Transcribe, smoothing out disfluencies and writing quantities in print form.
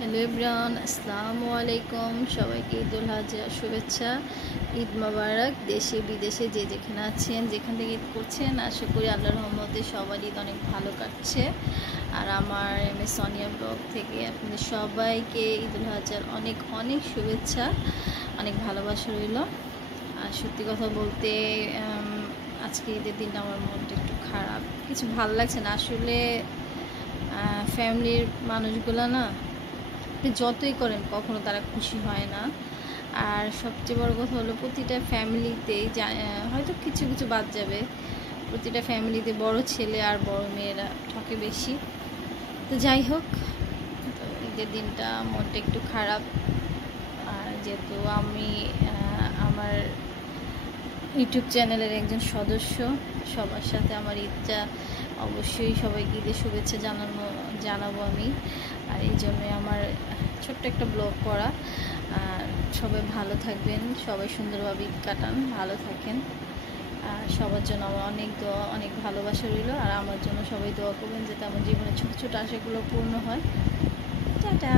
Hello everyone, আসসালামু আলাইকুম। সবাইকে ঈদুল আজহা শুভেচ্ছা। ঈদ মোবারক। দেশে বিদেশে যে যেখানে আছেন, যেখান থেকে ঈদ করছেন, আশা করি আল্লাহর রহমতে সবার ঈদ অনেক ভালো কাটছে। আর আমার সোনিয়া ব্লগ থেকে আপনাদের সবাইকে ঈদুল আজহার অনেক অনেক শুভেচ্ছা, অনেক ভালোবাসা রইল। আর সত্যি কথা বলতে আজকে ঈদের দিনটা আমার মনটা একটু খারাপ, কিছু ভালো লাগছে না আসলে। ফ্যামিলির মানুষগুলো না, যতই করেন কখনো তারা খুশি হয় না। আর সবচেয়ে বড় কথা হলো প্রতিটা ফ্যামিলিতেই হয়তো কিছু কিছু বাদ যাবে, প্রতিটা ফ্যামিলিতে বড় ছেলে আর বড় মেয়েরা ঠকে বেশি। তো যাই হোক, তো ঈদের দিনটা মনটা একটু খারাপ। আর যেহেতু আমি আমার ইউটিউব চ্যানেলের একজন সদস্য, সবার সাথে আমার ঈদটা অবশ্যই সবাইকে ঈদের শুভেচ্ছা জানাবো আমি। আর এই জন্যই আমার ছোট্ট একটা ব্লগ করা। আর সবাই ভালো থাকবেন, সবাই সুন্দরভাবে ঈদ কাটান, ভালো থাকেন। আর সবার জন্য আমার অনেক দোয়া, অনেক ভালোবাসা রইল। আর আমার জন্য সবাই দোয়া করবেন যাতে আমার জীবনের ছোটো ছোটো আশাগুলো পূর্ণ হয়। টাটা।